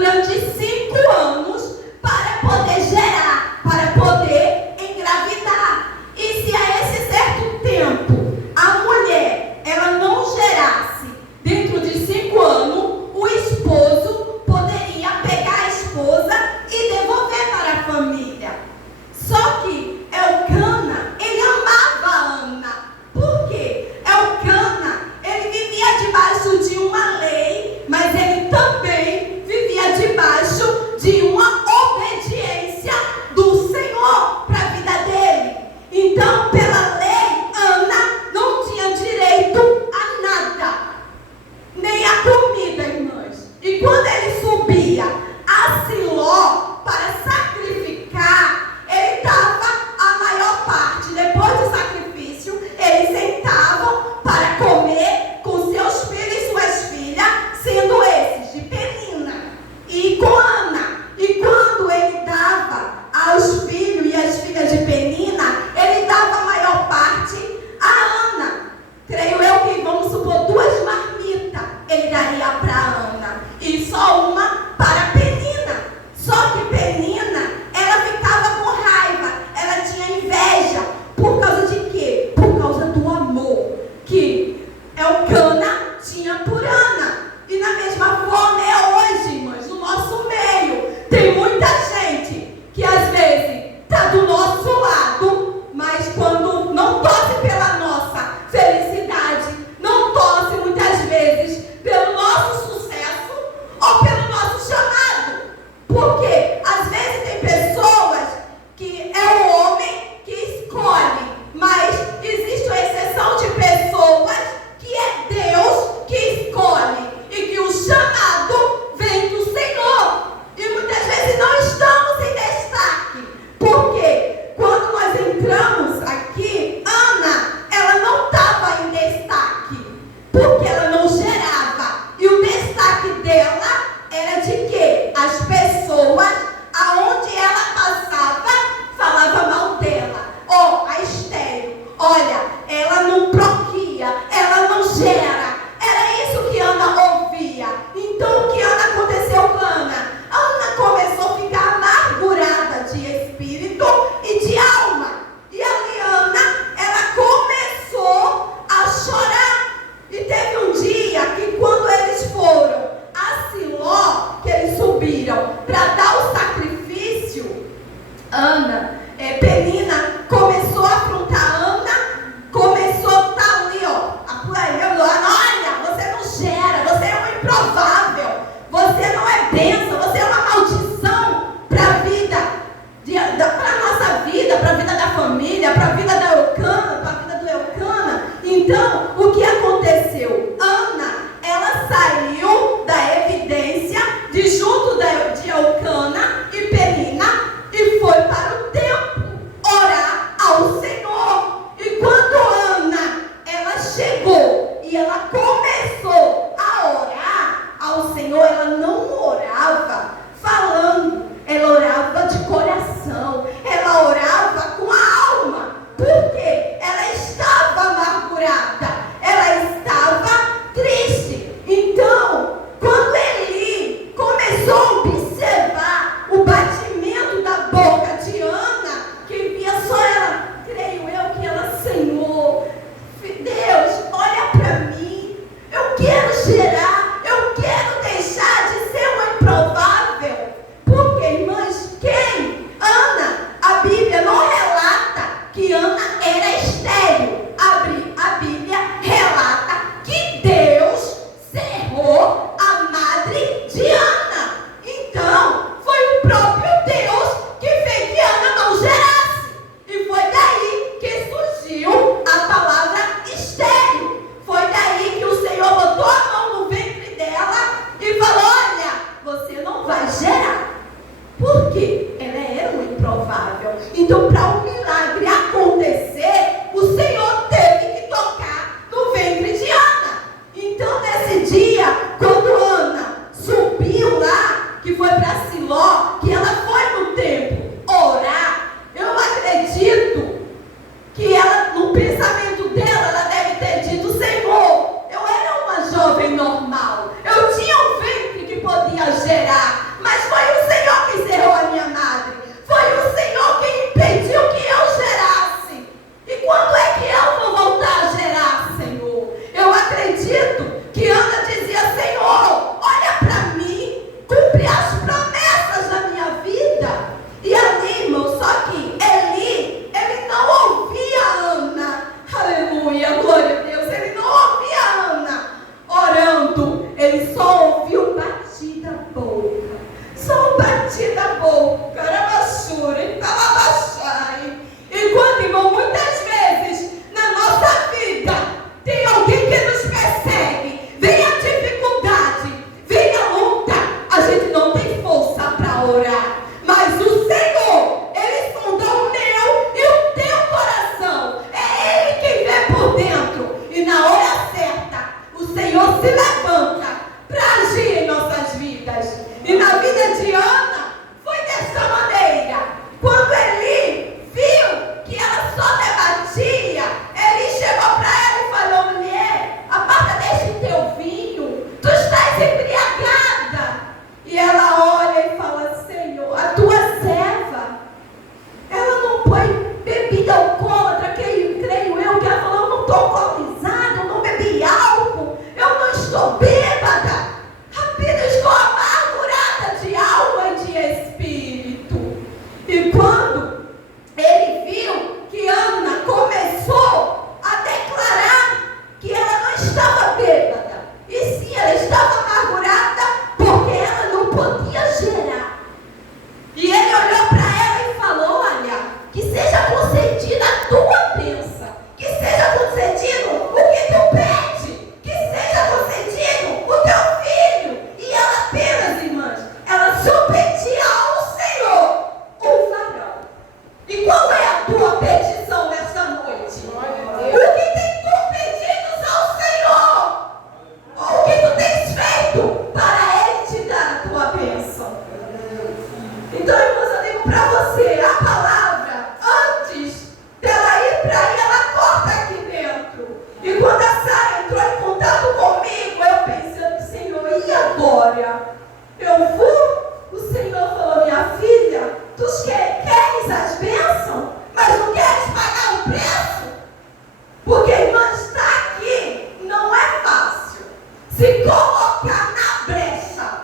durante 5 anos para poder gerar, para poder engravidar. E se a esse certo tempo a mulher ela não gerasse dentro de 5 anos, o esposo poderia pegar a esposa e devolver para a família. Só que Elcana, ele amava a Ana. Por quê? Elcana, ele vivia debaixo de uma lei, mas ele também vivia debaixo de uma obediência do Senhor para a vida dele. Então, pela lei, Ana não tinha direito a nada, nem a comida, irmãs. E quando ele subia a Siló para sacrificar, ele estava a maior parte, depois do sacrifício, eles sentavam para comer com seus filhos e suas filhas, sendo esses de Penina e com Ana. E quando ele dava aos filhos e às filhas de Penina, ele dava a maior parte a Ana. Creio eu que, vamos supor, 2 marmitas ele daria para Ana e só uma para Penina. Só que Penina, ela ficava com raiva, ela tinha inveja. Por causa de quê? Por causa do amor que Elcana tinha por Ana. E na mesma forma é hoje, irmãs, no nosso meio. Tem muita gente que às vezes está do nosso lado, mas quando não torce pela nossa felicidade, não torce muitas vezes pelo nosso sucesso ou pelo nosso chamado. Porque às vezes tem pessoas que é o homem que escolhe, mas existe uma exceção de pessoas que é Deus que escolhe e que o chamado vem do Senhor. E muitas vezes não estamos em destaque, porque quando nós entramos aqui, Ana, ela não estava em destaque, porque ela não gerava. E o destaque dela era de quê? As pessoas, aonde ela passava, falava mal dela. Ó, a estéril, olha, ela não proquia, ela não gera. Era isso que Ana ouvia. Então, o que aconteceu com Ana? Ana começou a ficar amargurada de espírito e de alma. E ali Ana, ela começou a chorar. E teve um dia que quando eles foram a Siló, que eles subiram para dar o sacrifício, Penina começou a afrontar Ana, começou a estar ali, olha, você não gera, você é um improvável, você não é bênção, você é uma maldição para a vida, para a nossa vida, para a vida da família, para a vida da Elcana, para a vida do Elcana. Então, o que aconteceu? Ana, ela saiu da evidência de junto de Elcana e Penina e foi para o templo orar ao Senhor. E quando Ana, ela chegou e ela começou a orar ao Senhor, ela não orava falando, ela orava de coração, ela orava com a alma, porque ela estava amargurada, ela estava triste. Então, quando Eli começou a observar o batimento da boca de Ana, que via só ela, creio eu que ela, Senhor, Deus, olha para mim, eu quero gerar, eu quero deixar de ser uma improvável. Porque, irmãs, Ana, a Bíblia não relata que Ana era estéril. A Bíblia relata que Deus cerrou a madre de Ana. Então, foi o próprio Deus que fez que Ana não gerasse. E foi daí que surgiu a palavra estéril. Foi daí que o Senhor botou a mão no ventre dela e falou: olha, você não vai gerar. Por quê? Ela era um improvável. Então, para um milagre acontecer, o Senhor teve que tocar no ventre de Ana. Então, nesse dia, quando Ana subiu lá, que foi para Siló, que ela foi no templo orar, eu acredito que ela, no pensamento dela, ela deve ter dito: Senhor, eu era uma jovem normal, eu tinha um ventre que podia gerar, história. Eu fui, o Senhor falou: minha filha, tu queres as bênçãos, mas não queres pagar o preço? Porque, irmã, estar aqui não é fácil. Se colocar na brecha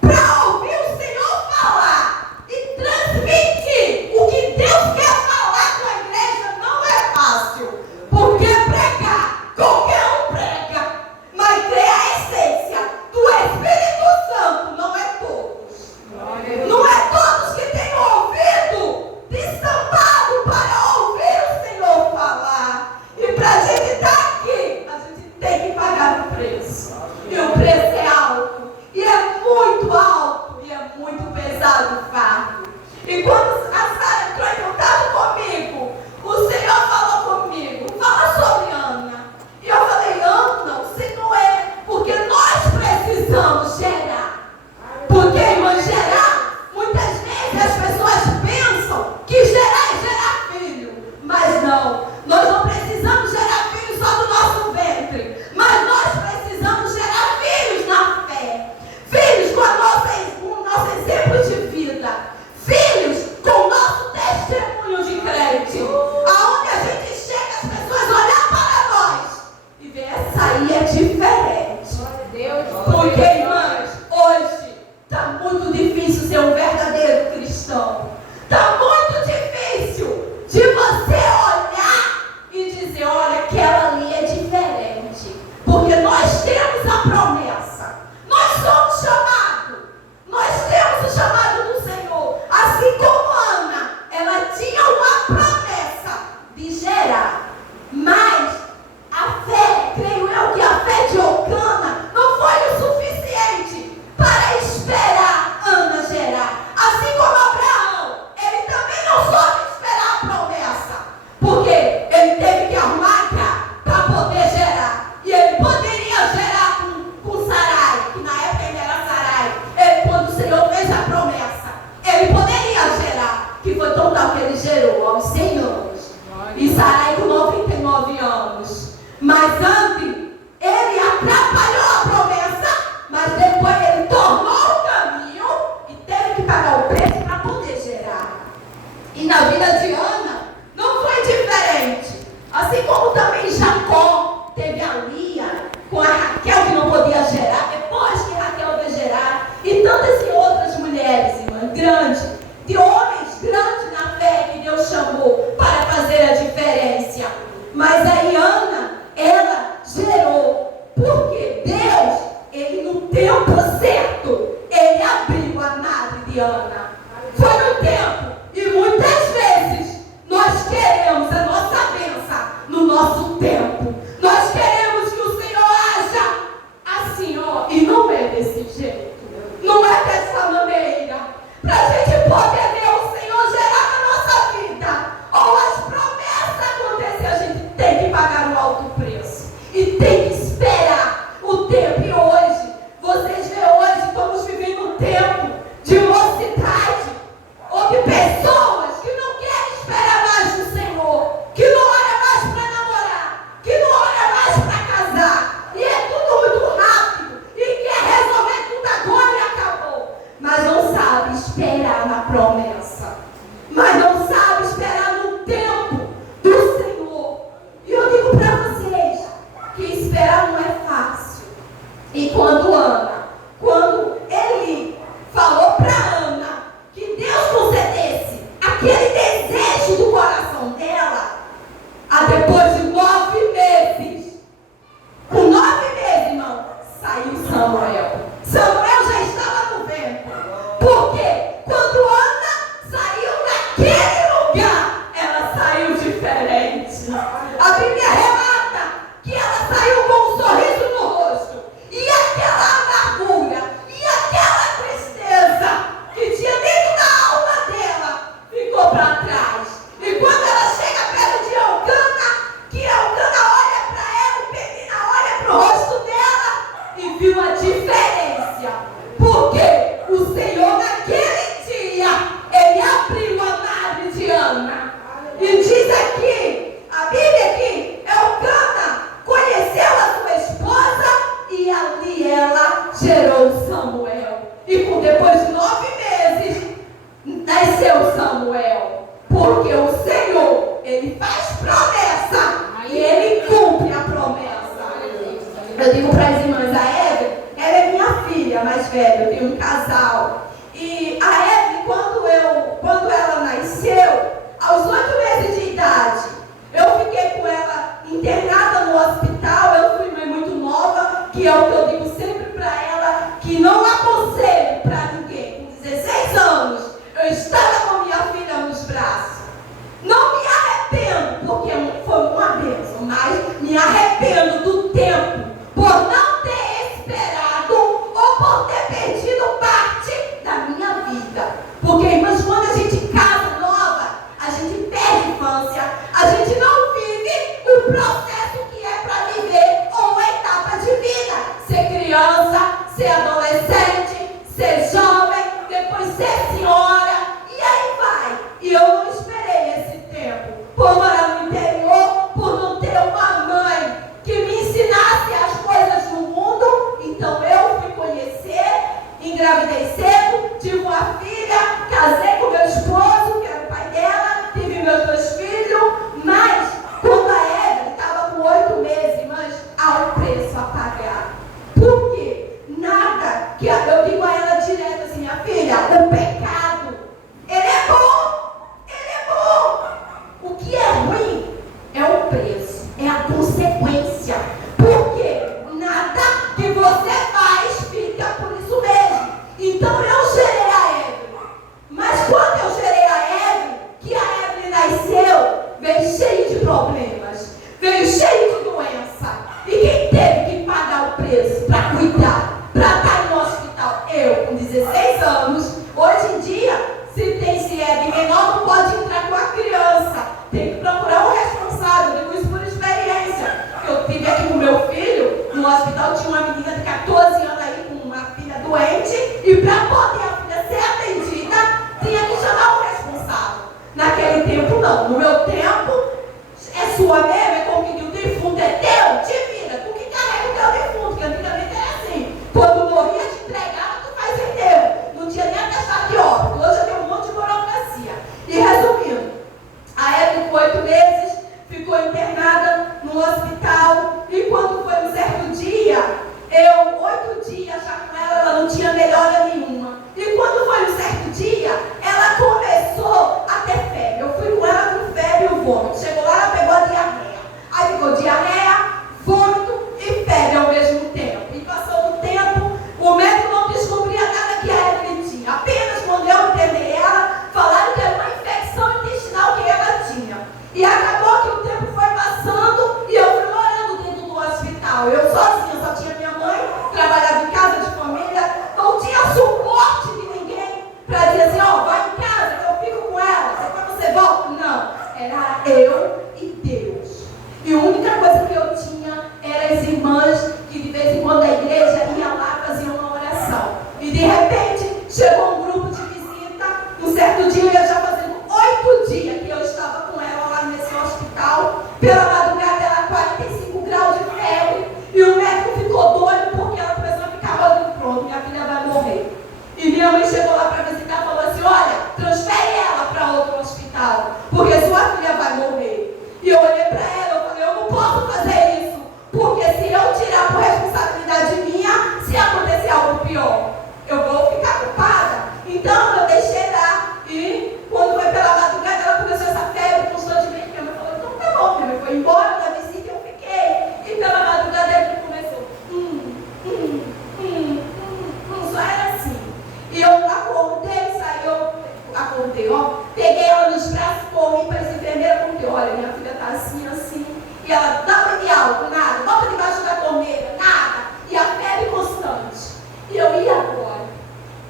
para ouvir o Senhor falar e transmitir o que Deus quer falar com a igreja não é fácil. Porque pregar, qualquer um prega, mas ter a essência do Espírito Santo não é todos. Não é todos que têm ouvido destampado para ouvir o Senhor falar. E para a gente estar aqui, a gente tem que pagar o preço. E o preço é alto. E é muito alto. E é muito pesado o fardo. E quando a Sara entrou em contato comigo, o Senhor falou comigo: fala sobre Ana. E eu falei: Ana, o Senhor é, porque nós precisamos gerar. Porque, irmã, gerar, muitas vezes as pessoas pensam que gerar é gerar filho. Mas não, nós não precisamos gerar filhos só do nosso ventre. Mas nós precisamos gerar filhos na fé. Filhos com o nosso exemplo de vida. Filhos com o nosso testemunho de crente. Aonde a gente chega, as pessoas olham para nós e vê, essa aí é diferente. Porque, irmãs, hoje está muito difícil ser um verdadeiro cristão. Está muito difícil de você olhar e dizer: olha, aquela ali é diferente. Porque nós temos a promessa. Nós somos chamados. Nós temos o chamado do Senhor. Assim como Ana, ela tinha uma promessa de gerar. Mas a fé, creio eu que a fé de Eucana não foi o suficiente para esperar Ana gerar. Assim como Abraão, ele também não soube esperar a promessa. Porque ele teve que arrumar para poder gerar. E ele poderia gerar com Sarai, que na época ele era Sarai. Quando o Senhor fez a promessa, ele poderia gerar, que foi tão tal que ele gerou aos 100 anos. E Sarai com 99 anos. Mas antes, ele atrapalhou a promessa, mas depois ele tornou o caminho e teve que pagar o preço para poder gerar. E na vida de Ana, não foi diferente. Assim como também Jacó teve a Lia, com a Raquel que não podia gerar, depois que Raquel veio gerar, e tantas e outras mulheres, irmã, grandes, de homens grandes na fé que Deus chamou para fazer a diferença. Mas aí Ana, ela gerou, porque Deus, ele no tempo certo, ele abriu a nave de Ana. Foi no tempo, e muitas vezes nós queremos a nossa bênção no nosso tempo. Nós queremos que o Senhor haja assim, ó, e não é desse jeito. Não é dessa maneira. Para a gente poder ver o Senhor gerar na nossa vida, ou as promessas acontecer, a gente tem que pagar um alto preço. E tem que esperar o tempo. E hoje, vocês veem hoje, estamos vivendo um tempo de mocidade, ou de pessoas que não querem esperar mais do Senhor, que não olha mais para namorar, que não olha mais para casar, e é tudo muito rápido, e quer resolver tudo agora e acabou, mas não sabe esperar na promessa, mas não sabe esperar no tempo do Senhor. E eu digo para vocês que esperar não é fácil. E quando ele falou para Ana que Deus concedesse aquele desejo do coração dela, depois de 9 meses, com 9 meses, irmão, saiu Samuel. Samuel já estava no ventre. Porque quando Ana Samuel. E depois de 9 meses, nasceu Samuel. Porque o Senhor, Ele faz promessa e Ele cumpre a promessa. Eu digo para as irmãs, a Evelyn, ela é minha filha mais velha, eu tenho um casal. E a Evelyn, quando ela nasceu, aos 8 meses de idade, eu fiquei com ela internada no hospital. Eu fui mãe muito nova, que é o que eu digo sempre para ela, que não aconselho para ninguém. Com 16 anos, eu estava com minha filha nos braços. Não me arrependo, porque foi uma bênção, mas me arrependo do tempo por não ter esperado ou por ter perdido parte da minha vida. Porque, irmãs, quando a gente casa nova, a gente perde infância, a gente não vive o processo que é para viver uma etapa de vida. Ser criança, ser adolescente, ser jovem, depois ser senhora, e aí vai. E eu não esperei esse tempo, por morar no interior, por não ter uma mãe que me ensinasse as coisas do mundo. Então eu fui conhecer, engravidei cedo, tive uma filha, casei com meu esposo, que era o pai dela, tive meus 2 filhos, mas quando a Evelyn estava com 8 meses, mas há um preço a pagar. Por quê? Nada, que eu digo a ela direto assim, minha filha, o pecado, ele é bom, ele é bom. O que é ruim é o preço, é a consequência. Porque nada que você faz fica por isso mesmo. Então eu gerei a Evelyn. Mas quando eu gerei a Evelyn, que a Evelyn nasceu, veio cheio de problemas, veio cheio de doença. E quem teve que pagar o preço para cuidar, para estar no hospital? Eu, com 16 anos. Hoje em dia, se é de menor, não pode entrar com a criança. Tem que procurar um responsável. Eu digo isso por experiência. Eu tive aqui com meu filho, no hospital tinha uma menina de 14 anos aí com uma filha doente. E para poder a filha ser atendida, tinha que chamar um responsável. Naquele tempo não. No meu tempo, é sua mesmo, é como que o defunto é teu, te vira. Tu que carrega o teu defunto, que antigamente era assim. Quando morria, te entregava, tu faz em teu. Não tinha nem atestado de óbito. Hoje tem um monte de burocracia. E resumindo, a Evelyn com 8 meses ficou internada no hospital. E quando foi um certo dia, 8 dias já com ela não tinha melhora nenhuma. E quando foi um certo dia, ela começou a ter febre. Eu fui com ela com febre e o vômito. Chegou lá, ela pegou a diarreia. Aí ficou diarreia, vômito e febre ao mesmo tempo. E passou o tempo, o médico não descobria nada que a Evelyn tinha. Apenas quando eu internei ela, falaram que era uma infecção intestinal que ela tinha. E acabou que o tempo foi passando e eu fui morando dentro do hospital. Eu sozinha, só tinha minha mãe, trabalhava em casa de família, não tinha suporte de ninguém para dizer assim, ó, vai em casa, que eu fico com ela, depois você volta. Não, era eu e Deus. E a única coisa que eu tinha eram as irmãs que de vez em quando a igreja ia lá fazer uma oração. E de repente chegou um grupo de visita. Um certo dia eu ia já fazendo 8 dias que eu estava com ela lá nesse hospital. Pela madrugada ela 45 graus de febre. E o médico ficou doido porque ela começou a ficar olhando pronto, minha filha vai morrer. E minha mãe chegou lá para visitar e falou assim, olha, transfere ela para outro hospital, porque sua filha vai morrer. E eu olhei para ela, eu falei, eu não posso fazer isso, porque se eu tirar por responsabilidade minha, se acontecer algo pior, eu vou ficar culpada. Então eu deixei lá. E quando foi pela madrugada, ela começou essa febre constantemente. Minha mãe falou, então tá bom, minha mãe foi embora da visita e eu fiquei. E pela madrugada ele começou, só era assim. E eu acordei, acordei, ó, peguei ela nos braços, corri para essa enfermeira, contei, olha, minha filha está assim, assim. E ela, dá de álcool, nada, bota debaixo da torneira, nada. E a febre constante. E eu ia agora.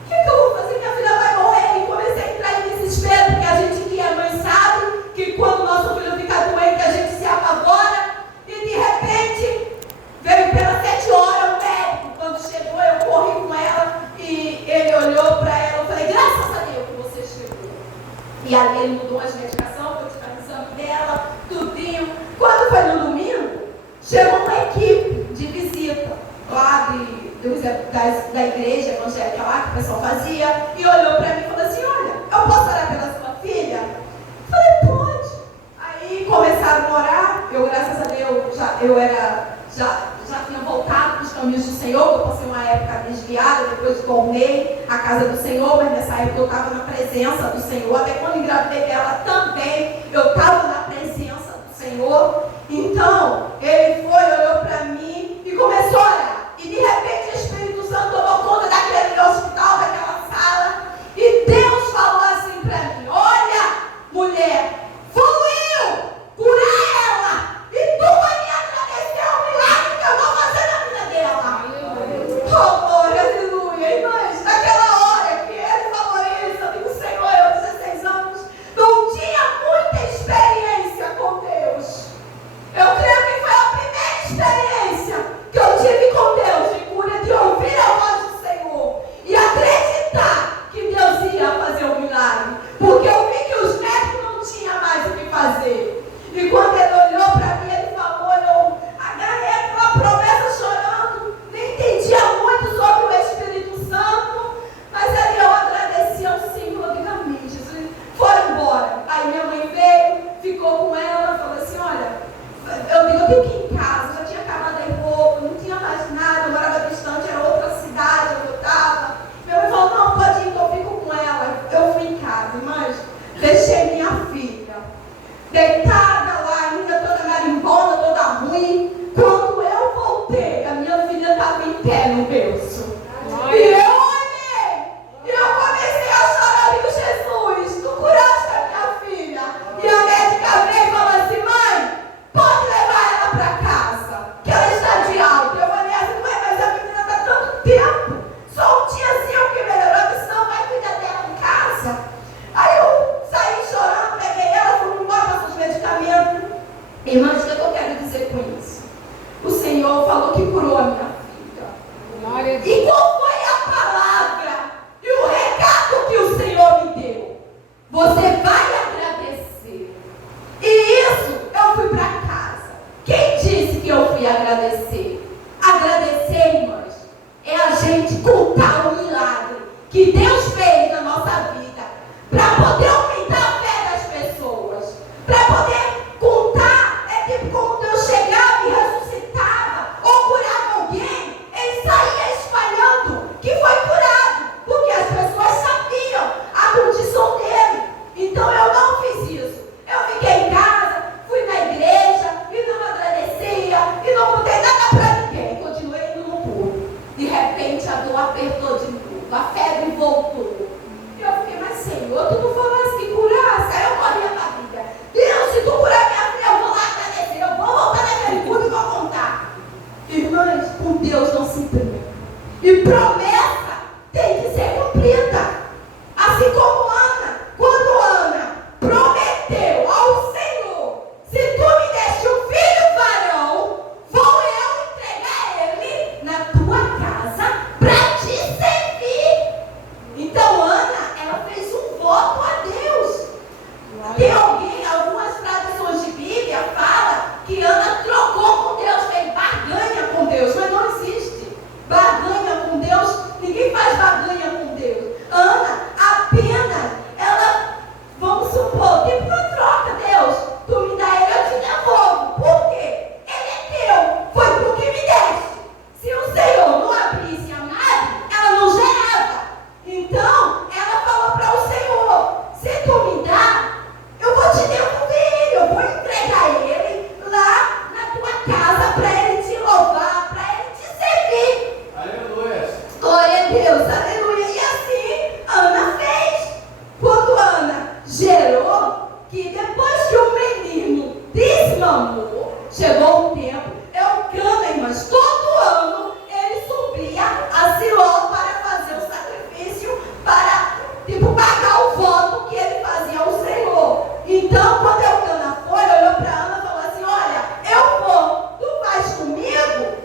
O que eu vou fazer? Minha filha vai morrer. E comecei a entrar em desespero, porque a gente que é mãe sabe que quando nosso filho fica doente, a gente se apavora. E de repente, veio pelas 7 horas o médico. Quando chegou, eu corri com ela e ele olhou para ela. Eu falei, graças a Deus que você chegou. E aí ele mudou as medicações, foi tirar o exame dela, tudinho. Quando foi no domingo, chegou uma equipe de visita lá da igreja evangélica lá, que o pessoal fazia, e olhou para mim e falou assim: olha, eu posso orar pela sua filha? Eu falei: pode. Aí começaram a orar. Eu, graças a Deus, já tinha voltado para os caminhos do Senhor. Eu passei uma época desviada, depois tornei a casa do Senhor, mas nessa época eu estava na presença do Senhor. Até quando engravidei dela também, eu estava na presença do Senhor. Então, ele foi, olhou para mim e começou a orar. E de repente o Espírito Santo tomou conta daquele hospital, daquela sala. E Deus falou assim para mim: olha, mulher, vou eu curar ela. E tu vai me agradecer o milagre que eu vou fazer na vida dela. Oh, glória, aleluia. Irmãs, naquela hora que ele falou isso, eu digo: Senhor, eu 16 anos não tinha muita experiência com Deus. Eu creio que foi a primeira experiência que eu tive com Deus de cura, de ouvir a voz do Senhor e acreditar que Deus ia fazer um milagre, porque eu vi que os médicos não tinham mais o que fazer. E quando ele olhou para mim, ele falou, eu agarrei aquela promessa chorando, nem entendia muito sobre o Espírito Santo, mas ali eu agradeci ao Senhor, eu digo: amém, Jesus. Foi embora. Aí minha mãe veio, ficou com ela, falou assim: olha, eu tenho que ir em casa, já tinha acabado aí pouco, não tinha mais nada, eu morava distante, era outra cidade onde eu estava. Minha mãe falou: não, pode ir, eu fico com ela. Eu fui em casa, mas deixei minha filha deitada lá, ainda toda marimbona, toda ruim. Quando eu voltei, a minha filha estava em pé no berço. E eu olhei, e eu comecei a chorar, eu digo: Jesus, tu curaste a minha filha. E a médica veio e falou assim: mãe, pode levar ela para casa, que ela está de alta. Eu olhei assim: mas a menina está tanto tempo, só um diazinho que melhorou, senão vai cuidar dela em casa. Aí eu saí chorando, peguei ela, fui embora, passei os medicamentos. Irmãs, o que eu quero dizer com isso? O Senhor falou que curou a minha filha. E qual foi a palavra e o recado que o Senhor me deu? Você vai agradecer. E isso, eu fui para casa. Quem disse que eu fui agradecer? Agradecer, irmãs, é a gente contar o milagre que Deus fez na nossa vida, para poder aumentar a fé das pessoas, para poder contar. É tipo como Deus chegava e ressuscitava ou curava alguém, ele saía espalhando que foi curado, porque as pessoas sabiam a condição dele. Então eu não fiz isso. Eu fiquei em casa, fui na igreja e não agradecia e não contei nada para ninguém. Continuei indo no culto. De repente a dor apertou de novo, a febre voltou. E eu fiquei: mas Senhor, tu não falasse que curasse? Aí eu corria para a Bíblia: Deus, se tu curar minha filha, eu vou lá agradecer, eu vou voltar naquele culto e vou contar. Irmãs, com Deus não se brinca. E promessa tem que ser cumprida. Assim como Ana, quando Ana prometeu ao Senhor: se tu me deste um filho varão, vou eu entregar ele na tua casa para te servir. Então Ana, ela fez um voto a Deus. Tem algumas tradições de Bíblia fala que Ana trocou com Deus, fez barganha com Deus, mas não existe barganha com Deus. Ninguém faz barganha com Deus. Ana apenas, ela, vamos supor, tipo uma troca: Deus, tu me dá ele, eu te devolvo. Por quê? Ele é teu, foi tu que me deste. Se o Senhor não abrisse a nave, ela não gerava. Então, ela falou para o Senhor: se tu me dá, eu vou te devolver ele, eu vou entregar ele lá na tua casa para ele te louvar, para ele te servir. Aleluia. Glória a Deus, aleluia. E assim Ana fez. Quando Ana gerou, que depois que o menino desmamou, chegou um tempo, Eucana, irmãs, todo ano ele subia a Siló para fazer o sacrifício, para pagar o voto que ele fazia ao Senhor. Então, quando Eucana foi, olhou para Ana e falou assim: olha, eu vou, tu vais comigo?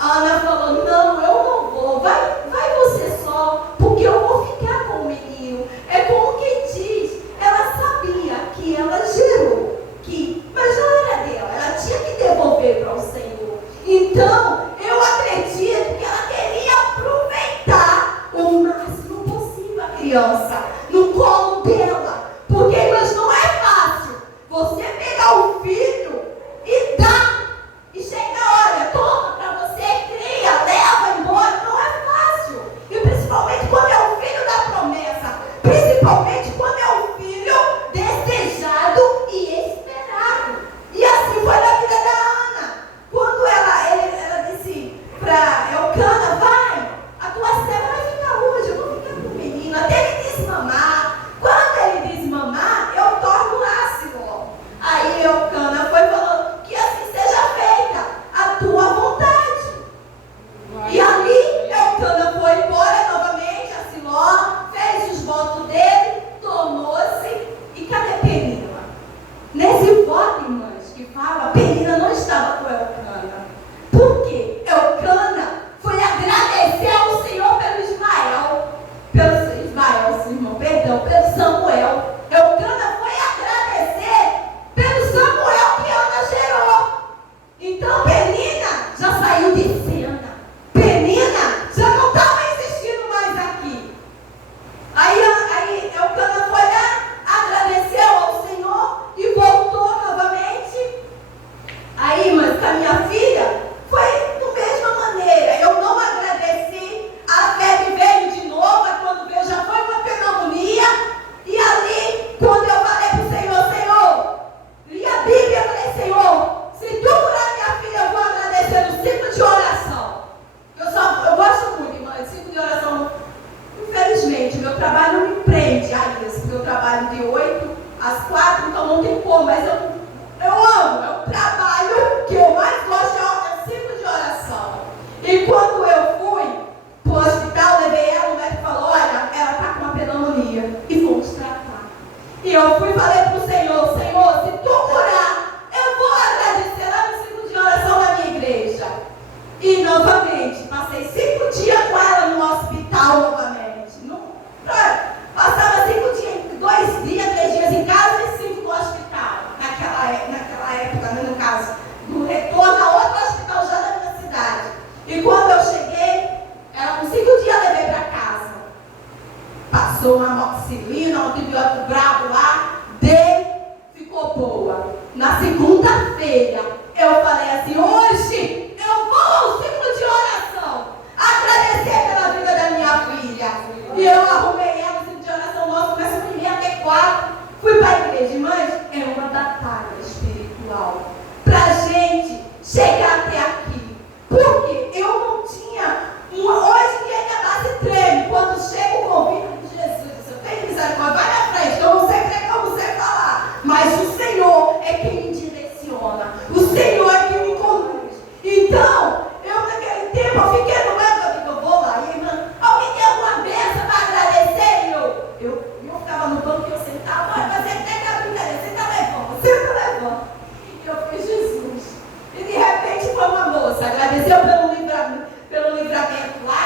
A Ana falou: não, eu não vou, vai você só, porque eu vou ficar com o menino. É como quem diz, ela sabia que ela gerou, mas não era dela, ela tinha que devolver para criança no colo dela. Porque, mas não é fácil você pegar o filho e dar. E chega, olha, toma pra você, cria, leva embora. Não é fácil. E principalmente quando é o filho da promessa. Principalmente quando é o filho desejado e esperado. E assim foi na vida da Ana. Quando ela disse para Elcana, vai, a tua serva vai ficar hoje, eu vou ficar com o menino, até ele desmamar. Quando ele desmamar, eu torno ácido. Aí Elcana foi falando, que assim seja feita a tua vontade. E ali Elcana foi embora novamente a Siló, fez os votos dele, tornou-se. E cadê Penina? Nesse voto, irmãs, que fala, Penina não estava com Elcana. Por quê? Elcana foi agradecer ao Senhor pelo Ismael. Pelo Samuel. Elcana foi agradecer pelo Samuel que Ana gerou. Então Penina já saiu de cena. Penina já não estava existindo mais aqui. Aí Elcana foi lá, agradeceu ao Senhor e voltou novamente. Aí, mas com a minha filha foi da mesma maneira. Eu não agradeci, a febre veio de novo, aí quando veio já foi uma pneumonia. E ali, quando eu falei para o Senhor, li a Bíblia, eu falei, Senhor, se tu curar minha filha, eu vou agradecer no ciclo de oração. Eu gosto muito, irmã, de ciclo de oração. Infelizmente, meu trabalho não me prende a isso, porque eu trabalho de 8 às 4, então não tem como, mas eu amo, é o trabalho que eu mais gosto, é o ciclo de oração. E quando eu fui para o hospital, levei ela, o médico falou, olha, ela está com uma pneumonia, e fomos tratar. E eu fui e falei para o Senhor, Senhor, se tu curar, eu vou agradecer lá no ciclo de oração da minha igreja. E novamente, passei 5 dias com ela no hospital novamente. Passava 5 dias, 2 dias, 3 dias em casa e 5 no hospital. Naquela época, no caso, no retorno a outro hospital já da minha cidade. E quando eu cheguei, ela com 5 dias levei para casa. Passou uma amoxicilina, um antibiótico bravo lá, dei, ficou boa. Na segunda-feira, eu falei assim, hoje eu vou ao ciclo de oração, agradecer pela vida da minha filha. E eu arrumei ela no ciclo de oração nosso, começou em até 4, fui para a igreja. Irmãs, é uma batalha espiritual para gente chegar até aqui. Porque eu não tinha, hoje que ainda dá esse treino, quando chega o convite de Jesus, eu tenho misericórdia, vai na frente, eu não sei pregar, eu não sei falar, mas o Senhor é quem me direciona, o Senhor é quem me conduz. Então, eu naquele tempo, eu fiquei no meio, eu digo, eu vou lá, irmã, alguém tem alguma bênção para agradecer? E eu ficava no banco e eu sentava, olha, você tem que abrir, você está levando. E eu fiz Jesus. E de repente foi uma moça, agradeceu pelo livramento lá.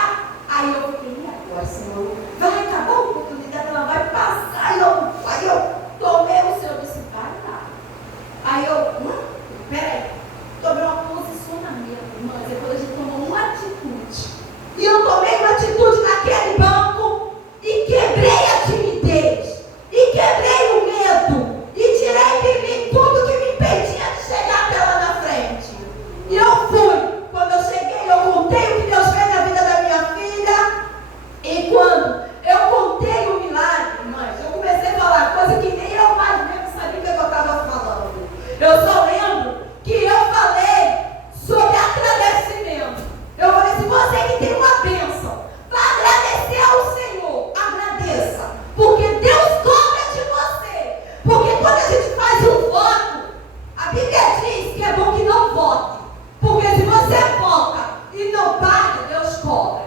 Aí eu fiquei, e agora, Senhor? Vai acabar a oportunidade, ela vai passar. Aí eu tomei o Senhor, disse, vai lá. Aí eu, peraí, tomei uma posicionamento, irmã, depois a gente tomou uma atitude. E eu tomei uma atitude naquele banco e quebrei a timidez. E quebrei o medo. E tirei de mim tudo que me impedia de chegar até lá na frente. E eu fui. Quando eu cheguei, eu contei o que Deus fez na vida da minha filha. E quando eu contei o milagre, irmãs, eu comecei a falar coisa que nem eu mais mesmo sabia o que eu estava falando. Eu só lembro que eu falei sobre agradecimento. Eu falei assim, você que tem uma bênção, para agradecer ao Senhor, agradeça. Porque Deus cobra de você. Porque quando a gente faz um voto, a Bíblia diz que é bom que não vote. Porque se você vota e não paga, Deus cobra.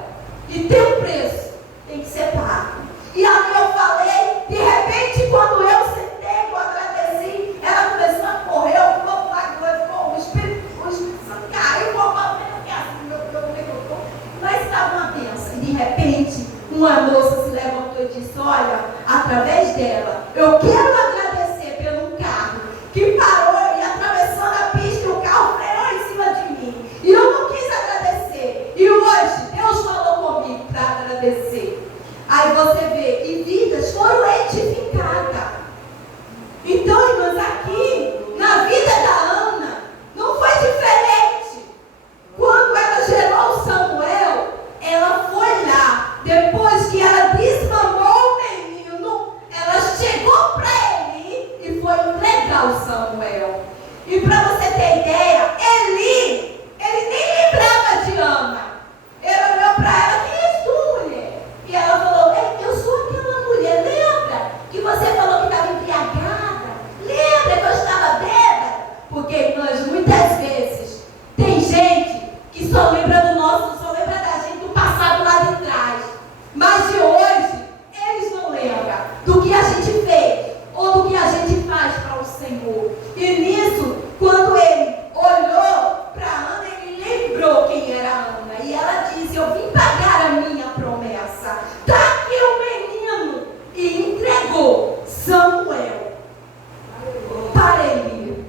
E tem um preço, tem que ser pago. E ali eu falei, de repente, quando eu sentei, eu agradeci, ela começou a correr, eu vou lá, o Espírito Santo caiu, mas estava uma bênção. E de repente, uma moça se levantou e disse, olha, através dela, eu quero agradecer pelo carro que parou e atravessando a pista, o carro freou em cima de mim. E eu não quis agradecer. E hoje, Deus falou comigo para agradecer. Aí Aí você vê, e vidas foram edificadas. Então, irmãs, aqui, na vida da Ana, não foi diferente. Quando ela gerou Samuel, ela foi lá, depois que ela desmamou o menino, ela chegou para Eli e foi entregar o Samuel. E para você ter ideia, Eli, ele nem lembrava de Ana. Ele olhou para ela: quem és tu, mulher? E ela falou: eu sou aquela mulher, lembra que você falou que estava embriagada? Lembra que eu estava bêbada? Porque, irmãs, muitas vezes tem gente que só lembra da gente do passado lá de trás. Mas de hoje, eles não lembram do que a gente fez ou do que a gente faz para o Senhor. E nisso, quando ele olhou para Ana, ele lembrou quem era Ana. E ela disse: eu vim pagar a minha promessa. Está aqui o menino. E entregou Samuel para ele,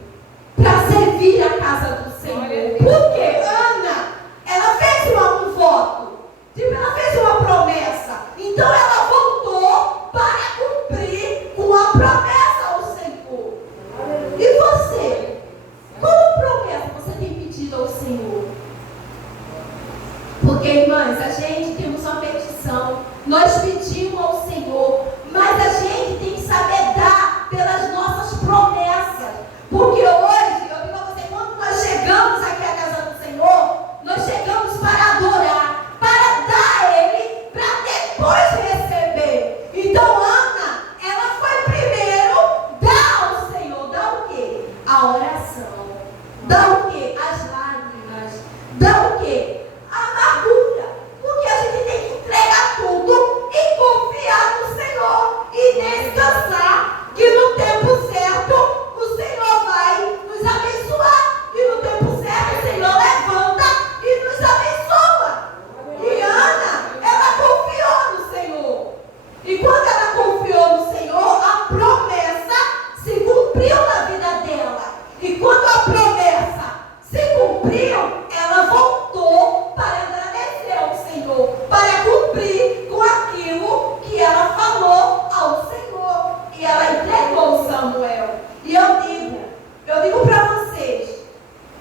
para servir a casa do Senhor. Porque Ana, ela fez um voto, ela fez uma promessa. Então ela voltou para cumprir com a promessa ao Senhor. E você? Qual promessa você tem pedido ao Senhor? Porque, irmãs, a gente temos uma petição, nós pedimos ao Senhor, mas a gente tem que saber dar pelas nossas promessas. Porque hoje, eu digo a você, quando nós chegamos aqui à casa do Senhor, nós chegamos para adorar, para dar a Ele, para depois receber. Então, Ana, ela foi primeiro dar ao Senhor, dar o quê? A oração. Dar o quê? As lágrimas. Dar o quê? A amargura. Porque a gente tem que entregar tudo e confiar no Senhor e descansar que no tempo certo o Senhor vai nos abençoar. E no tempo certo o Senhor levanta e nos abençoa. E Ana, ela confiou no Senhor. E quando ela confiou no Senhor, a promessa se cumpriu na vida dela. E quando a promessa se cumpriu, ela voltou para agradecer ao Senhor, para cumprir com aquilo que ela falou ao Senhor. E ela entregou Samuel. E eu digo para vocês,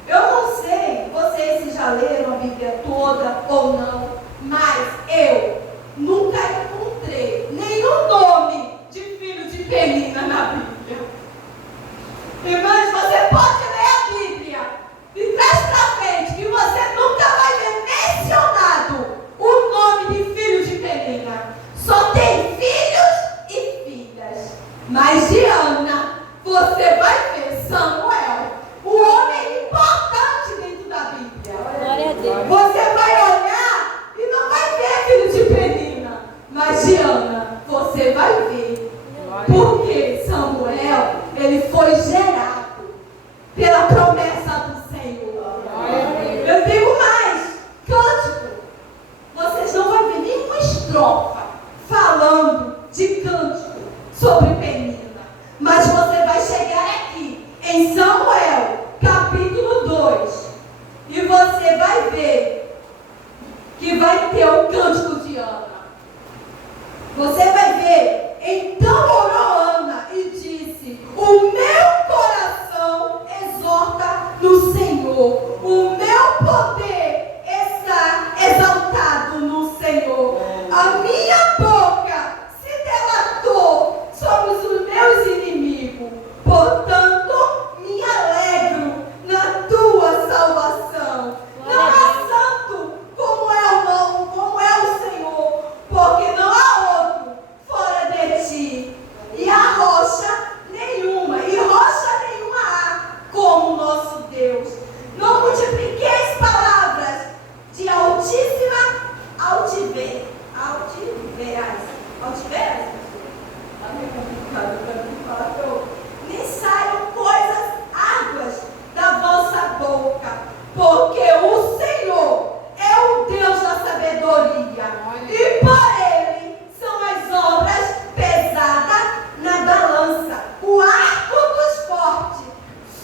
eu não sei vocês se já leram a Bíblia toda ou não, mas eu nunca encontrei nenhum nome de filho de Penina na Bíblia. Irmãs, você pode ler a Bíblia de trás para frente, que você nunca vai ver mencionado o nome de filho de Penina. Só tem filhos e filhas. Mas de Ana, você vai ver Samuel, o homem importante dentro da Bíblia. Glória a Deus. Você vai olhar e não vai ver filho de Penina. Mas de Ana, você vai ver. Porque Samuel, ele foi gerado pela promessa do Senhor. Eu digo mais, cântico. Vocês não vão ver nenhuma estrofa falando de cântico sobre Penina. Mas você vai chegar aqui em Samuel, capítulo 2. E você vai ver que vai ter o cântico de Ana. Você vai ver. Então orou Ana e disse: o meu coração exorta no Senhor, o meu poder está exaltado no Senhor. A minha boca se delatou sobre os meus inimigos, portanto me alegro na tua salvação. Não há santo como é o Senhor, porque não há outro fora de ti, e a rocha nenhuma há como nosso Deus. Não multipliqueis palavras de altíssima altiveras. Está meio complicado para mim falar que eu nem saiam coisas águas da vossa boca, porque o Senhor é o Deus da sabedoria, e por Ele são as obras pesadas na balança. O arco dos fortes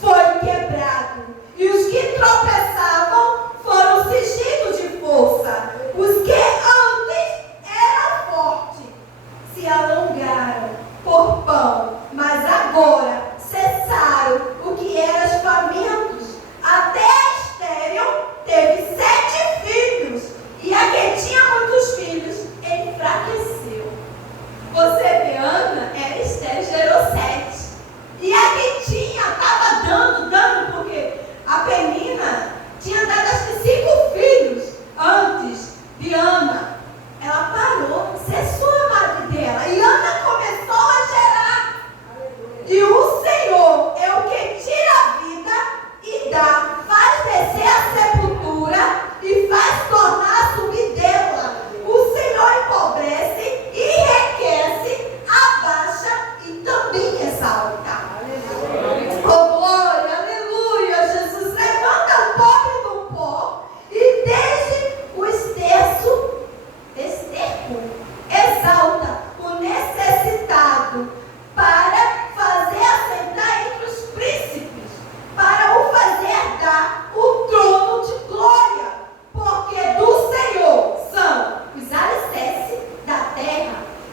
foi quebrado, e os que tropeçavam foram cingidos de força. Os que antes eram fortes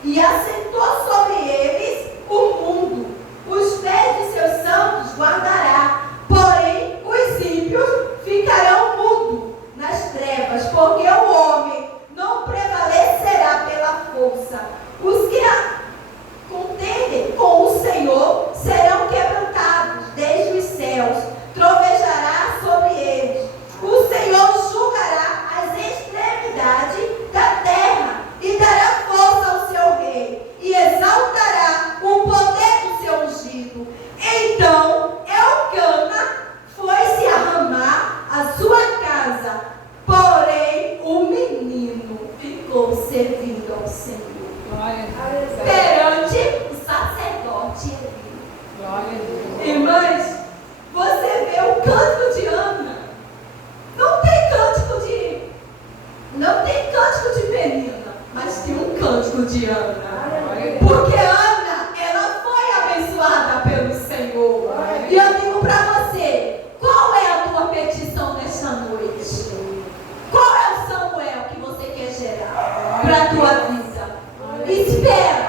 e assentou sobre eles o mundo. Os pés de seus santos guardará, porém os ímpios ficarão mudos nas trevas, porque o homem não prevalecerá pela força. Os que contendem com o Senhor serão quebrantados desde os céus, trovejará sobre eles. O Senhor julgará as extremidades da terra e dará força ao seu rei e exaltará o poder do seu ungido. Então Elcana foi se arrumar à sua casa, porém o menino ficou servindo ao Senhor perante o sacerdote Eli. Irmãs, você vê o cântico de Ana. Não tem cântico de Penina, mas tem um cântico de Ana. Porque Ana, ela foi abençoada pelo Senhor. E eu digo para você, qual é a tua petição nesta noite? Qual é o Samuel que você quer gerar para a tua vida? Espera.